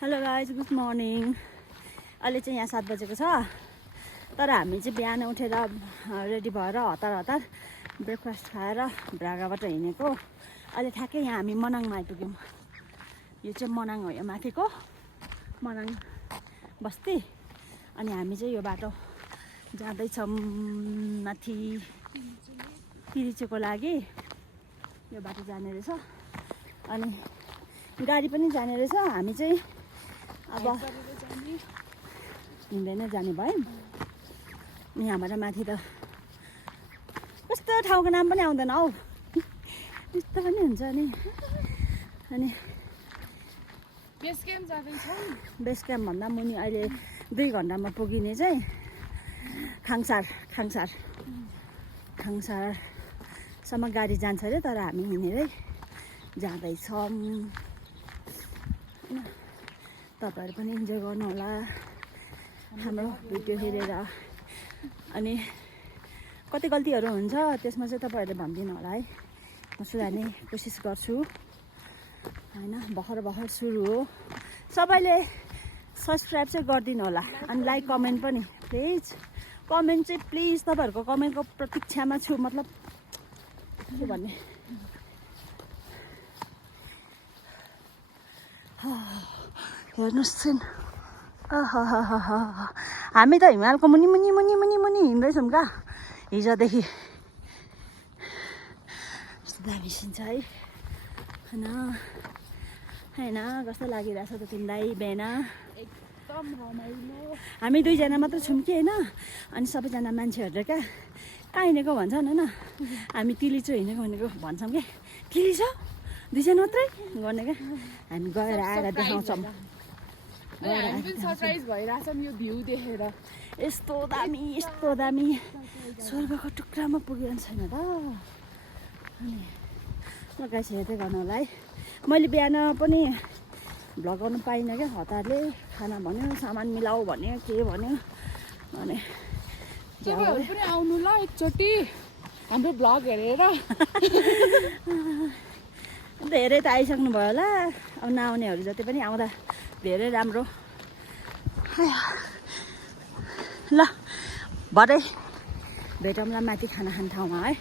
Hello guys, good morning. अहिले चाहिँ यहाँ 7 बजेको छ, तर हामी चाहिँ बिहान उठेर रेडी भएर हतार ब्रेकफास्ट खाएर भ्रागाबाट हिँडेको। अहिले ठ्याक्कै यहाँ हामी मनाङमा आइपुग्यौँ। यो चाहिँ मनाङ हो, यो माथिको मनाङ बस्ती। अनि हामी चाहिँ यो बाटो जाँदैछौँ माथि तिरिचोको लागि। यो बाटो जाने रहेछ, अनि गाडी पनि जाने रहेछ। हामी चाहिँ अब हिँड्दै नै जाने भयौँ। यहाँबाट माथि त कस्तो ठाउँको नाम पनि आउँदैन हौ, यस्तो पनि हुन्छ। अनि बेस क्याम्प जाँदैछौँ। बेस क्याम्प भन्दा मुनि अहिले 2 घन्टामा पुगिने चाहिँ खाङसारसम्म गाडी जान्छ अरे, तर हामी हिँडेरै जाँदैछौँ। तपाईँहरू पनि इन्जोय गर्नु होला हाम्रो भिडियो हेरेर। अनि कति गल्तीहरू हुन्छ त्यसमा चाहिँ तपाईँहरूले भनिदिनु होला है, म सुधार्ने कोसिस गर्छु होइन। भर्खर सुरु हो। सबैले सब्सक्राइब चाहिँ गरिदिनु होला, अनि लाइक कमेन्ट पनि प्लिज। कमेन्ट चाहिँ प्लिज, तपाईँहरूको कमेन्टको प्रतीक्षामा छु। मतलब के भन्ने, हेर्नुहोस् चाहिँ हामी त हिमालको मुनि हिँड्दैछौँ क्या हिजोदेखि। यस्तो दामी सिन छ है, होइन कस्तो लागिरहेछ त तिमीलाई बिहान? एकदम रमाइलो। हामी 2 जना मात्र छौँ कि होइन। अनि सबैजना मान्छेहरूले क्या कहाँ हिँडेको भन्छन् होइन। हामी तिलिचो हिँडेको भनेको भन्छौँ कि तिलिचो 2 जना मात्रै गर्ने क्या। हामी गएर आएर देखाउँछौँ। हामी पनि सरप्राइज भइरहेछौँ यो भ्यू देखेर। यस्तो दामी स्वर्गको टुक्रामा पुगेन छैन त। अनि गाइस हेर्दै गर्नु होला है। मैले बिहान पनि भ्लग गर्नु पाइनँ क्या, हतारले खाना भन्यो, सामान मिलाऊ भन्यो, के भन्यो। अनि तपाईँहरू पनि आउनु ल एकचोटि हाम्रो भ्लग हेरेर। धेरै त आइसक्नु भयो होला, अब नआउनेहरू जति पनि आउँदा धेरै राम्रो। ल भरे भेटौँला माथि खाना खाने ठाउँमा है।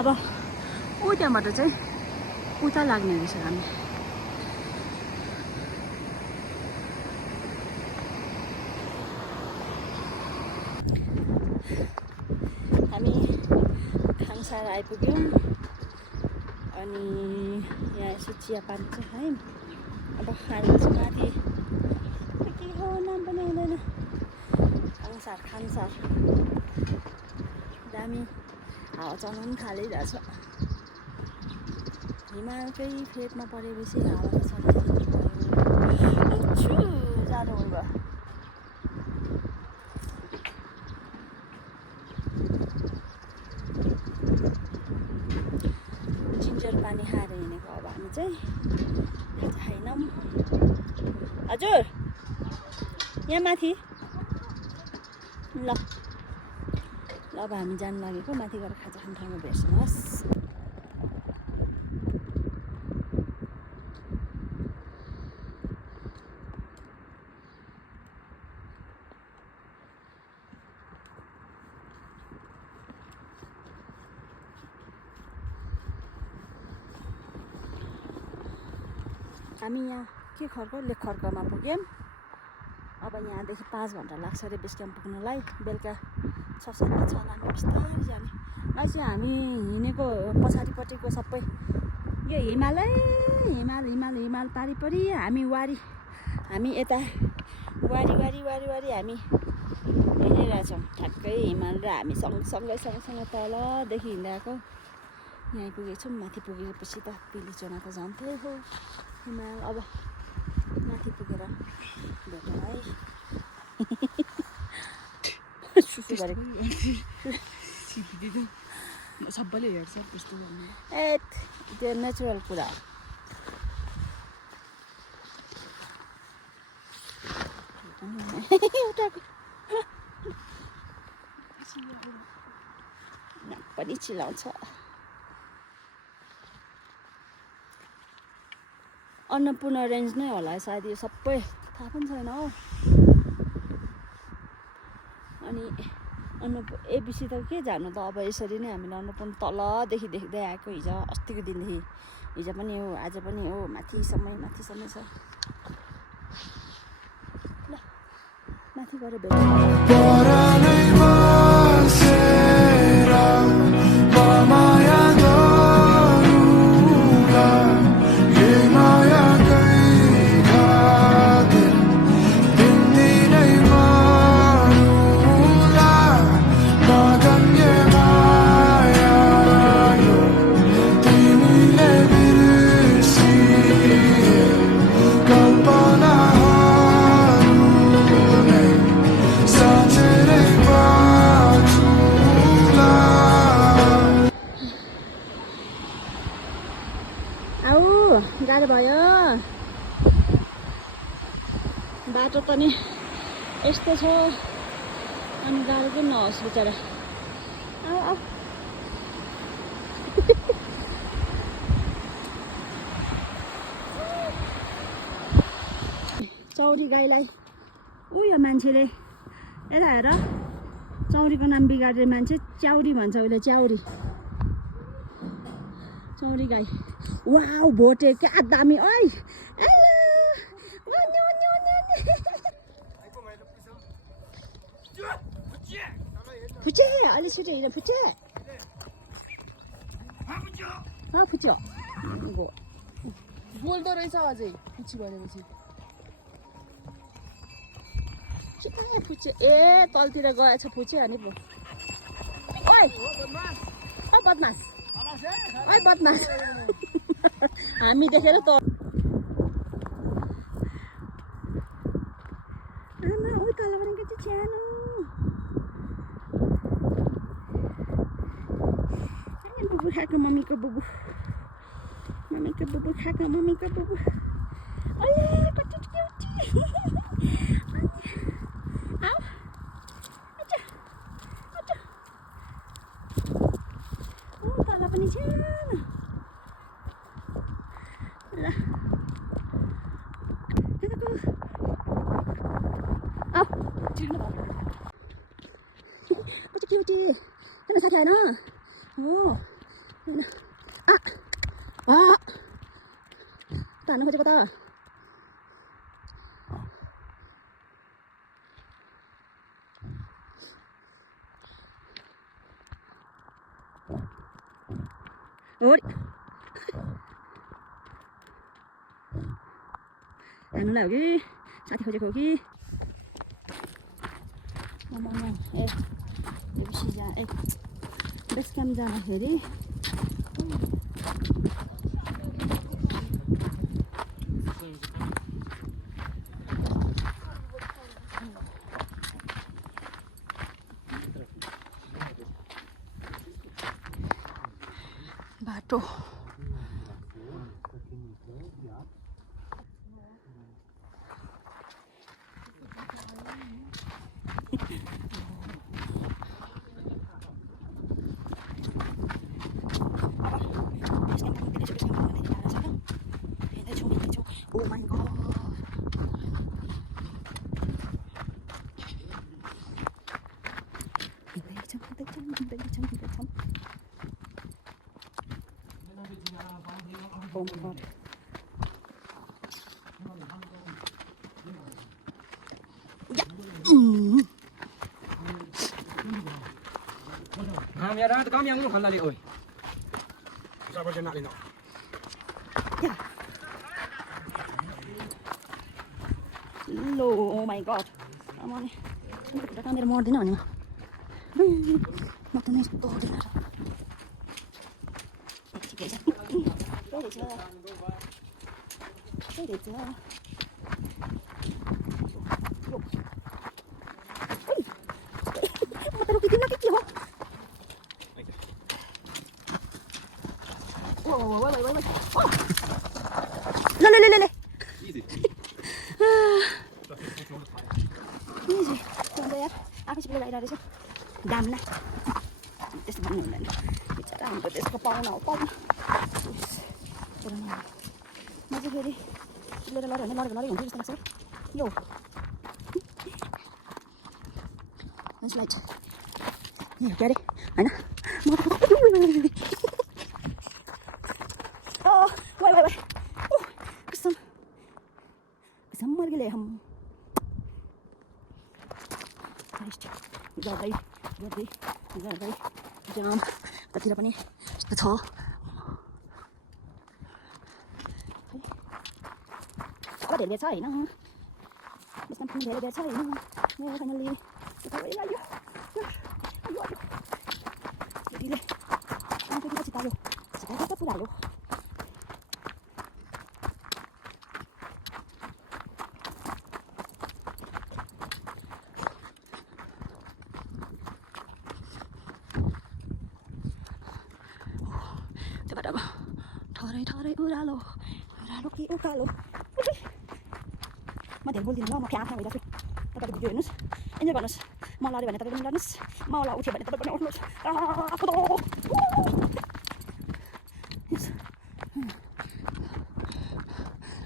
अब त्यहाँबाट चाहिँ उता लाग्ने रहेछ हामी। खाङसार आइपुग्यौँ। अनि यहाँ यसो चियापान चाहिँ खायौँ। अब खाँदैछु माथि, के हो नाम पनि आउँदैन। खाङसार दामी हावा चलाउनु थालिरहेछ। हिमालकै फेदमा परेपछि हावा त चलाइरहनु जाडो भयो। जिन्जर पानी खाएर हिँडेको अब हामी चाहिँ खाएनौँ। हजुर यहाँ माथि ल अब हामी जानु लागेको माथि गएर खाजा खाने ठाउँमा भेट्नुहोस्। हामी यहाँ के खर्क लेखर्कमा पुग्यौँ। अब यहाँदेखि 5 घन्टा लाग्छ अरे बेस क्याम्प पुग्नलाई। बेलुका 6-7 छ हामी बिस्तारै जाने। अहिले चाहिँ हामी हिँडेको पछाडिपट्टिको सबै यो हिमाल पारिपरि हामी यता वारी हामी हिँडिरहेछौँ। ठ्याक्कै हिमाल र हामी सँगसँगै तलदेखि हिँडेको यहाँ पुगेछौँ। माथि पुगेपछि त पिलिचोना त जान्थ्यो हो हिमाल। अब माथि पुगेर भेटौँ है। सुसु गरेको सबैले हेर्छ त्यस्तो भन्ने। ए त्यो नेचुरल कुरा हो। नाक पनि चिलाउँछ। अन्नपूर्ण रेन्ज नै होला सायद यो सबै, थाहा पनि छैन हो। अनि एबिसी त के जानु त, अब यसरी नै हामीले अन्नपूर्ण तलदेखि देख्दै आएको। हिजो अस्तिको दिनदेखि, हिजो पनि हो आज पनि हो, माथिसम्म छ। ल माथि गएर भेट्छ। गाह्रो भयो बाटो त नि यस्तो छ। अनि गाह्रो पनि नहोस् बिचरा। आऊ चौरी गाईलाई उयो मान्छेले यता हेर, चौरीको नाम बिगारेर मान्छे च्याउरी भन्छ उसले। चौरी गाई वाउ भोटे क्या दामी। ओइ फुचे अहिले छिटो हिँड फुचे। फुच्यो बोल्दो रहेछ अझै पछि भनेपछि। फुच्यो ए तलतिर गएछ फुच्यो अनि पो। ओइ बदमास हामी देखेर त आमा उही तल पनि के चाहिँ सानो बुबु खाएको मम्मीको बुबु खाएको मम्मीको बुबु। ओले कति क्युटी। आऊ तल पनि सानो। ल कति क्युटी किन थाहा छैन हो। हान्नु खोजेको त हान्नुलाई हो कि साथी खोजेको हो कि। ए बेस क्याम्प जाँदाखेरि बाटो Oh my god. Oh my god. Kamera, kami yang lu handali oi. Sabar jangan nak. Ya. Lo, oh my god. Aman nih. Udah kamera modin nih. Mata nih tuh di mana? Lele. Easy. Easy. Tunggu ya. Aku sebelah air ada sih. Damna. Tes bangun dan bicara hampir tes kepala apa? Masih jadi. Lari untuk setengah sih. Yo. Nice light. Nih, jadi. Mana? Oh, wait. Kesam मर गए हम गर्दै जाम कतिर पनि यस्तो छ अब धेरै छ हैन यसमा पनि धेरै छ हैन म फाइनली सबै लाग्यो दिले अनि त्यो पछि तालो त पुरा हो ठहरै उरालो कि उकालो म धेरै बोल्दिनँ ल म फ्याँक्न भइरहेको छु तपाईँको भिडियो हेर्नुहोस् इन्जोय गर्नुहोस् मलाई लड्यो भने तपाईँ पनि लड्नुहोस् मलाई उठ्यो भने तपाईँ पनि उठ्नुहोस्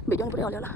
भिडियो पुरै हल्यो होला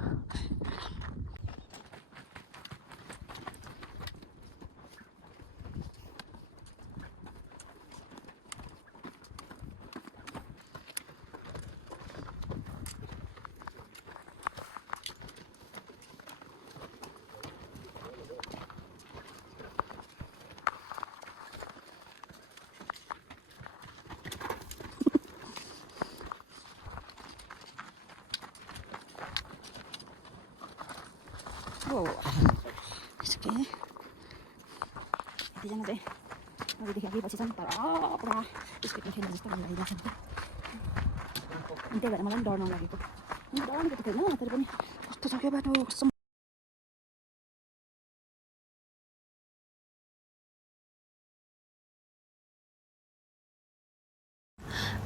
Oh, it's okay. Jadi jangan deh. Lagi dikaki posisi para apa? Istiqomah kena jista lagi dah sampai. Nanti agak malam dorong lagi tuh. Ini dorong gitu kayaknya, tapi ini terus sakit batu.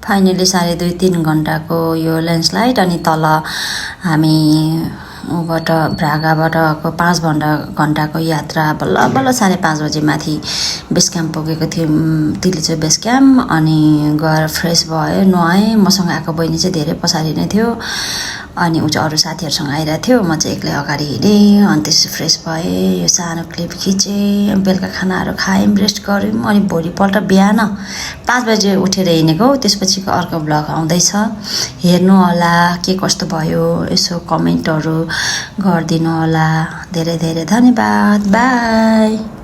Finally 2.5-3 घन्टाको यो landslide अनि तल हामी बाट भ्रागाबाट 5 घन्टाको यात्रा बल्ल 5:30 बजे माथि बेस क्याम्प पुगेको थियौँ तिलिचो बेस क्याम्प अनि गएर फ्रेस भएँ नुहाएँ मसँग आएको बहिनी चाहिँ धेरै पछाडि नै थियो अनि उ चाहिँ अरू साथीहरूसँग आइरहेको थियो म चाहिँ एक्लै अगाडि हिँडेँ अनि त्यसपछि फ्रेस भएँ यो सानो क्लिप खिचेँ बेलुका खानाहरू खायौँ रेस्ट गऱ्यौँ अनि भोलिपल्ट बिहान 5 बजे उठेर हिँडेको त्यसपछिको अर्को ब्लग आउँदैछ हेर्नु होला के कस्तो भयो यसो कमेन्टहरू गरिदिनु होला धेरै धेरै धन्यवाद बाई